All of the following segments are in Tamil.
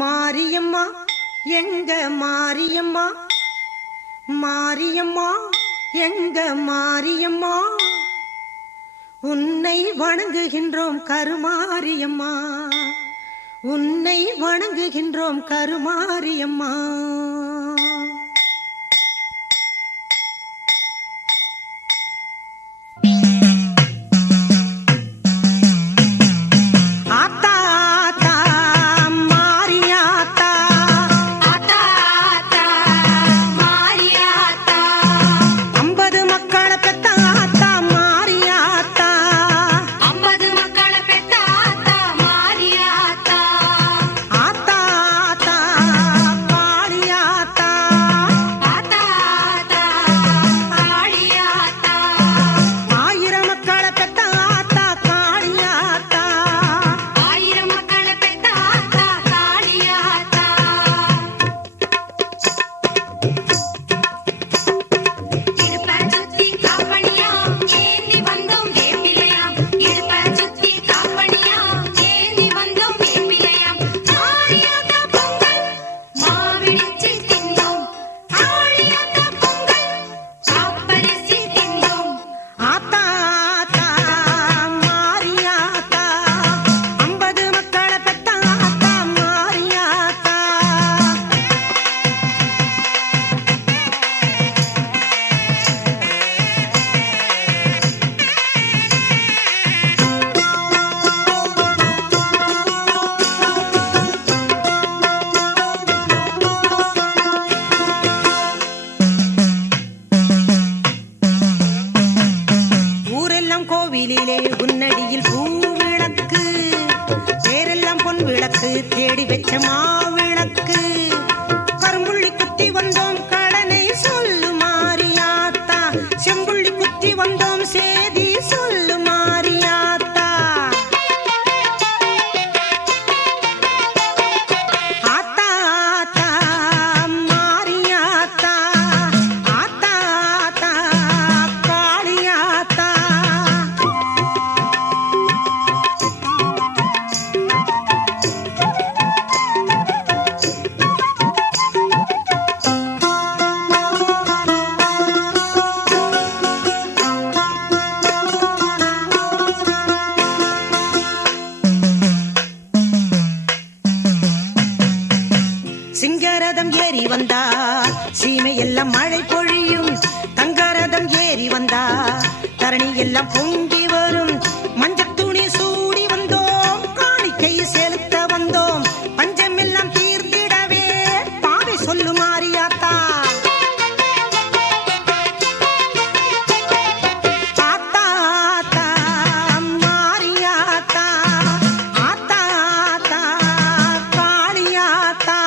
மாரியம்மா எங்க மாரியம்மா, மாரியம்மா எங்க மாரியம்மா, உன்னை வணங்குகின்றோம் கருமாரியம்மா, உன்னை வணங்குகின்றோம் கருமாரியம்மா. கோவிலிலே உன்னடியில் பூவிளக்கு, பேரெல்லாம் பொன் விளக்கு, தேடி வச்ச மாவிளக்கு, கரும்புள்ளி குத்தி வந்தோம் கடனை சொல்லு மாரியாத்தா, செம்புள்ளி குத்தி வந்தோம் சேதி சொல்லு மாரியாத்தா. ஆத்தா ஆத்தா மாரியாத்தா, ஆத்தா ஆத்தா காளியாத்தா. சிங்கரதம் ஏறி வந்தா சீமை எல்லாம் மழை பொழியும், தங்கரதம் ஏறி வந்தா தரணி எல்லாம் பொங்கி வரும். மஞ்சள் துணி சூடி வந்தோம், காணிக்கை செலுத்த வந்தோம், பஞ்சம் எல்லாம் தீர்த்திடவே பாவை சொல்லு மாரியாத்தா. ஆத்தா ஆத்தா மாரியாத்தா, ஆத்தா ஆத்தா காளியாத்தா.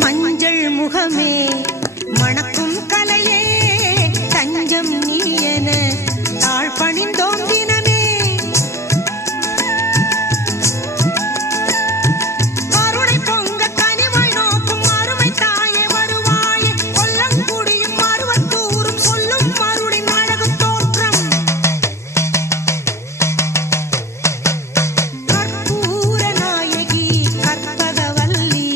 மஞ்சள் முகமே மணக்கும் கலையே தஞ்சம் நீ என தாழ் பணிந்தோம் தினமே கருணை பொங்க கனிவாய் நோக்கும் அருமை தாயே வருவாயே கொல்லங்குடியும் மருவத்தூரும் சொல்லும் மருளின் அழகு தோற்றம் கற்பூர நாயகி கற்பகவல்லி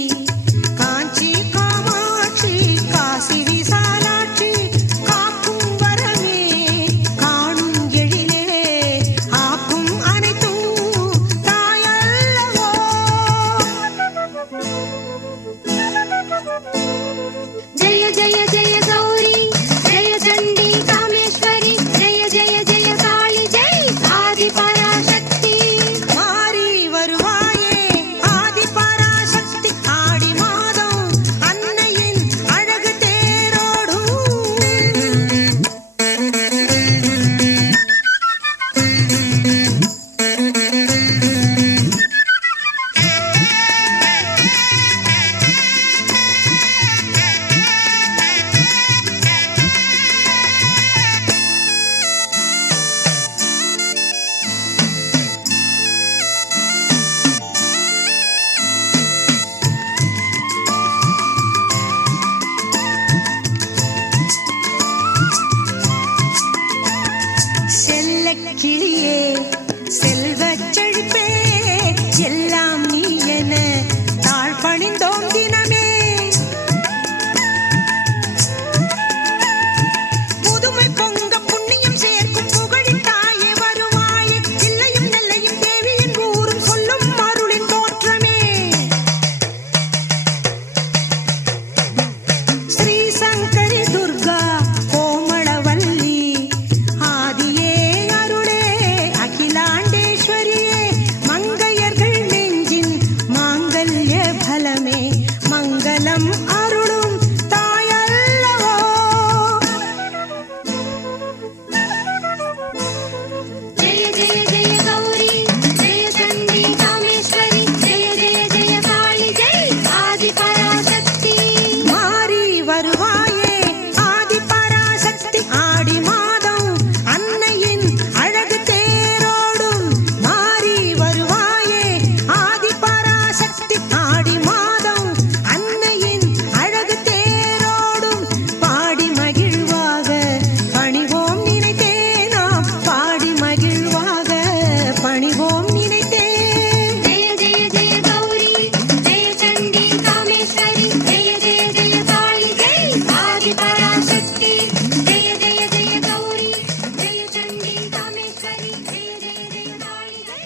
காஞ்சி காமாட்சி காசி விசாலாட்சி காக்கும் வரமே காணும் எழிலே ஆக்கும் அனைத்தும் தாயல்லவோ जय जय जय गौरी जय चंडी कामेश्वरी जय जय जय काली जय आदि पराशक्ति மாறி வருவாயே ஆதி பராசக்தி ஆடி மாதம் அன்னையின் அழகு தேரோடும் செல்லக் கிளியே செல்வச் செழிப்பே எல்லாம் நீ என தாழ் பணிந்தோம் தினமே புதுமை பொங்க புண்ணியம் சேர்க்கும் புகழின் தாயே வருவாயே இல்லையும் நெல்லையும் தேவியின் ஊரும் சொல்லும் அருளின் தோற்றமே ஸ்ரீ சங்கரி துர்கா கோமளவல்லி ஆதியே அருளே அகிலாண்டேஸ்வரியே மங்கையர்கள் நெஞ்சின் மாங்கல்ய பலமே மங்களம் அருளும் தாயல்லவோ जय जय जय गौरी जय चंडी कामेश्वरी जय जय जय काली जय आदि पराशक्ति மாறி வருவாயே ஆதி பராசக்தி ஆடி மாதம் அன்னையின் அழகு தேரோடும் மாறி வருவாயே ஆதி பராசக்தி ஆடி மாதம் அன்னையின் அழகு தேரோடும் பாடி மகிழ்வாக பணிவோம் நினைத்தே நாம் பாடி மகிழ்வாக பணிவோம் நினைத்தே जय जय जय गौरी जय चंडी कामेश्वरी जय जय जय काली जय आदि पराशक्ति जय जय जय गौरी जय चंडी कामेश्वरी जय जय जय काली जय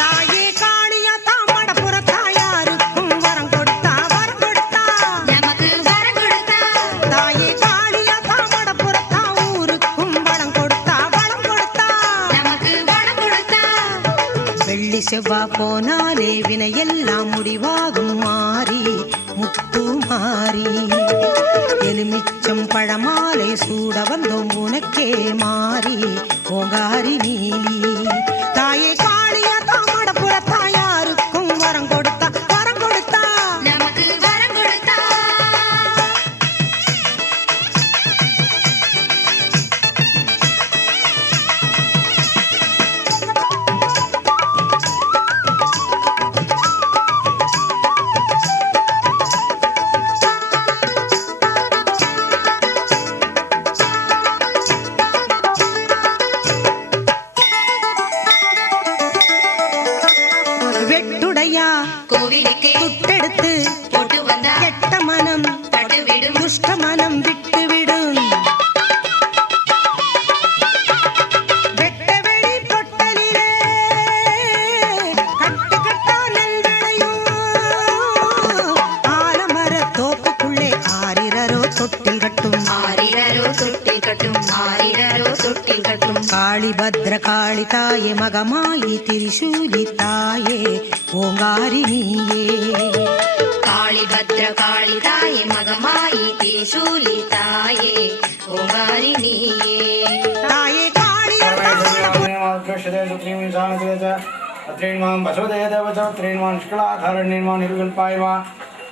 தாயே காளியா தாமடபுர தாயாருக்கும் வரம் கொடுத்தா நமக்கு வரம் கொடுத்தா தாயே காளியா தாமடபுர ஊருக்கும் வரம் கொடுத்தா நமக்கு வரம் கொடுத்தா வெள்ளி செவ்வா போனாலே வினையெல்லாம் முடிவாகும் மாறி முத்து மாறி எலுமிச்சம் பழமாலை சூட வந்தோம் உனக்கே மாறி ஓங்காரி நீலி தாயே காளியா தாமடபுர தாயாருக்கும் வரம் கொடுத்தா நமக்கு வரம் கொடுத்தா காளி பத்ர காளி தாயே மகமாயி திரிசூலி தாயே ஓங்காரி நீயே காளி பத்ர காளி தாயே மகமாயி திரிசூலி தாயே ஓங்காரி நீயே தாயே காளி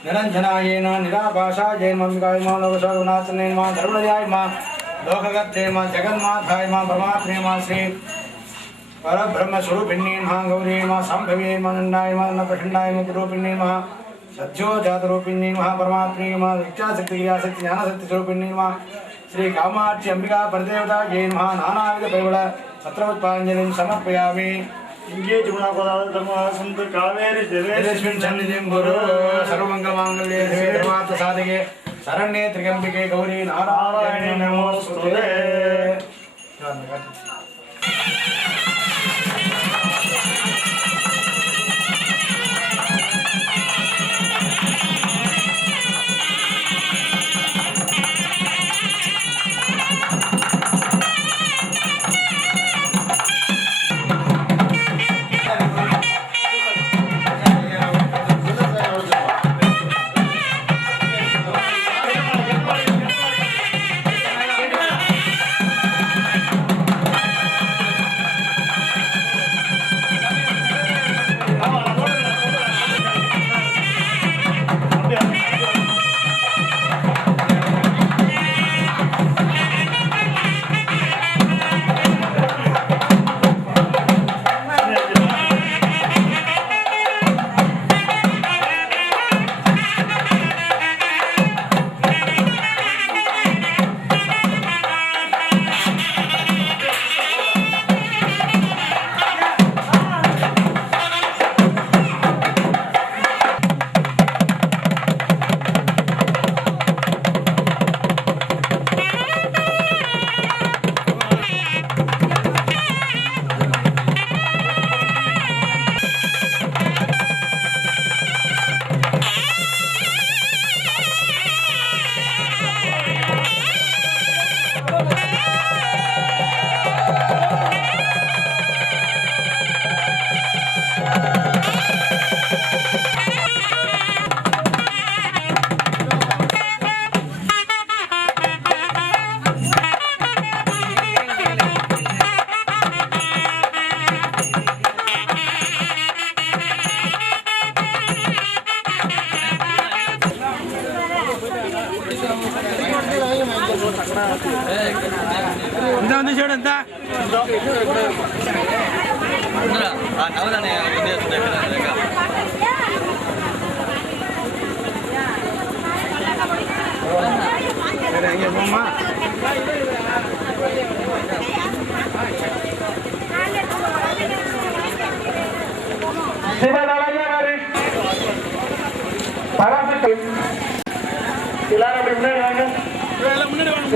நிரஞ்சனாயேன நிராபாஷாயேன்மம்பிகாயமா லோகசோகநாதனேன்மா தருணயாயமா லோககத்தேமா ஜெகன்மாதாயமா பரமாத்மேமா ஸ்ரீ பரபிரம்மஸ்வரூபிண்யேமா கௌரியேமா சாம்பவேமா நண்டாயமா நபஷண்டாயமா குரூபிண்யேமா சத்யோ ஜாதரூபிண்யேமா பரமாத்மேமா வித்யாசக்தி கிரியாசக்தி ஞானசக்தி ஸ்வரூபிண்யேமா ஸ்ரீ காமாட்சி அம்பிகா பரதேவதாயேன்மா நானாவித பரிவள பத்ரோத்பாஞ்சலிம் சமர்ப்பயாமி இங்கே ஜுகுணாபதாசந்து காவேரி ஜலேஸ்மின் சந்நிதிம் குரு சர்வமங்கலமாங்கல்யே சர்வார்த்த சாதகே சரண்யே திரிகம்பிகே கௌரி நாராயணி நமோஸ்துதே.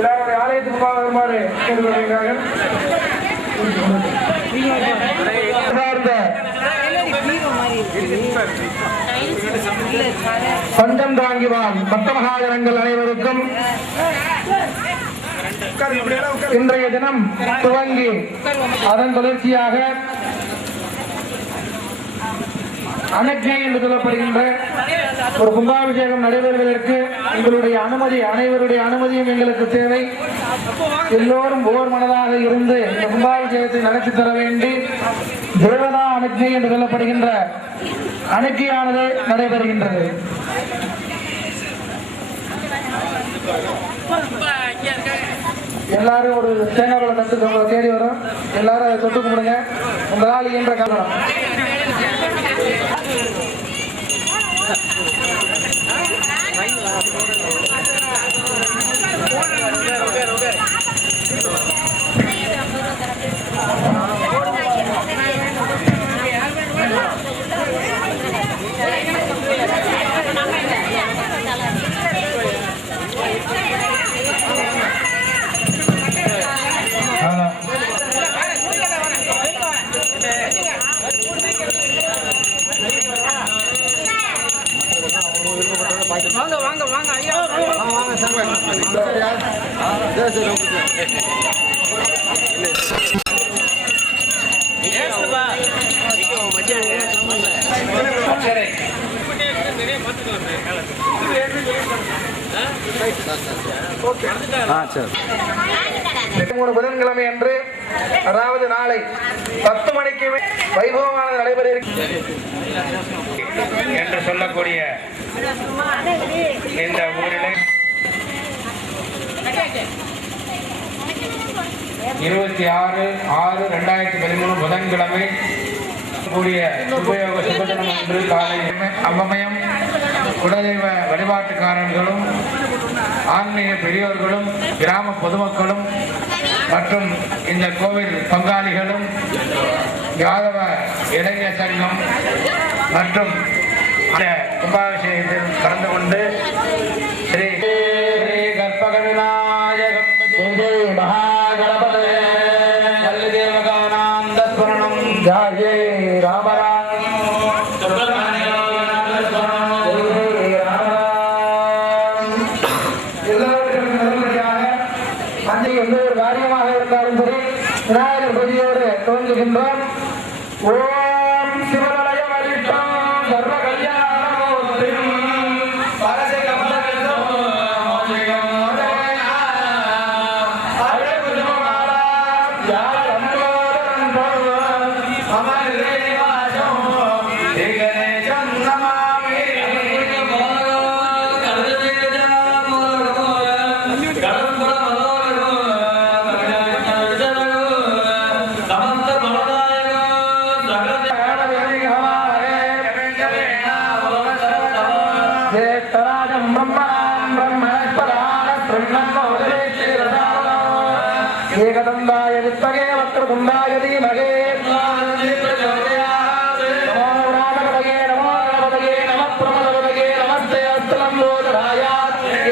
எல்லாருடைய ஆலயத்துக்கு வருமாறு கேட்டுக்கொள்கிறார்கள். பஞ்சம் தாங்கிவான் பக்த மகாஜனங்கள் அனைவருக்கும் இன்றைய தினம் துவங்கி அதன் தொடர்ச்சியாக அனக்ஞை என்று சொல்லப்படுகின்ற ஒரு கும்பாபிஷேகம் நடைபெறுவதற்கு எங்களுடைய அனுமதி, அனைவருடைய அனுமதியும் எங்களுக்கு தேவை. எல்லோரும் ஓர் மனதாக இருந்து இந்த கும்பாபிஷேகத்தை நடத்தி தர வேண்டி தேவதா அனக்ஞை என்று சொல்லப்படுகின்ற அனக்ஞையானது நடைபெறுகின்றது. எல்லாரும் ஒரு தேங்காய் தட்டு தேடி வரும். எல்லாரும் அதை தொட்டு கும்பிடுங்க. உங்களால் இயன்ற காரணம் வாங்க வாங்க ஐயா வாங்க சார். 23 புதன்கிழமை அன்று, அதாவது நாளை 10 மணிக்கு வைபவமானது நடைபெற என்று சொல்லக்கூடிய இந்த ஊரில் 26/6/2013 புதன்கிழமை கூடிய உபயோக சுபதினம் அன்று காலை அவ்வமயம் குலதெய்வ வழிபாட்டுக்காரர்களும் ஆன்மீக பெரியோர்களும் கிராம பொதுமக்களும் மற்றும் இந்த கோவில் பங்காளிகளும் யாதவ இளைஞர் சங்கம் மற்றும் கும்பாபிஷேகத்தில் கலந்து கொண்டு ஸ்ரீ கற்பக விநாயகம் மகாகணபதே தேவகானந்த ஸ்மரணம் ஜாயே ராமராம் எந்த ஒரு காரியமாக இருந்தாலும் சரி விநாயகர் பூஜையோடு துவங்குகின்றோம். ஓம் சிவனலய வலிட்டம் சர்வ கல்யாணமூர்த்திம் ஏகதந்தாய வித்மகே வக்ரதுண்டாய தீமகே நமோ நாகபதயே நமோ கணபதயே நம பிரமதபதயே நமஸ்தே அஸ்தலம்போதராய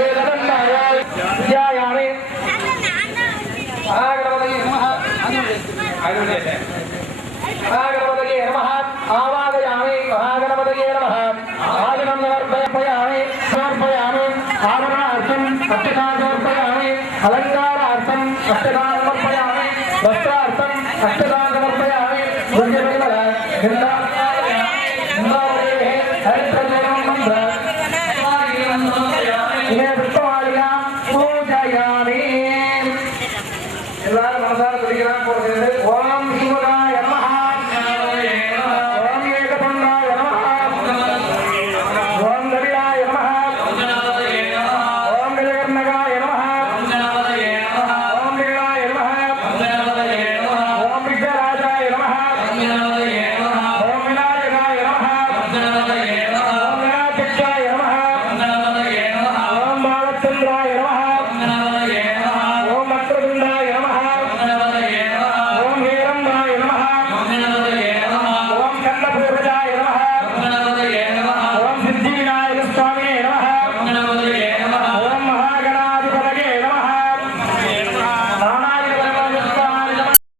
ஏகதந்தாய வித்யாயாமி மகாகணபதயே நமः மகாகணபதயே நமः ஆவாதயாமி மகாகணபதயே நமः ஆசனம் சமர்ப்பயாமி சமர்ப்பயாமி ஆவரணார்த்தம் அஷ்டகாசமர்ப்பயாமி அலங்காரார்த்தம் அஷ்டகாசமர்ப்பயாமி வஸ்திரார்த்தம் அஷ்டகாசமர்ப்பயாமி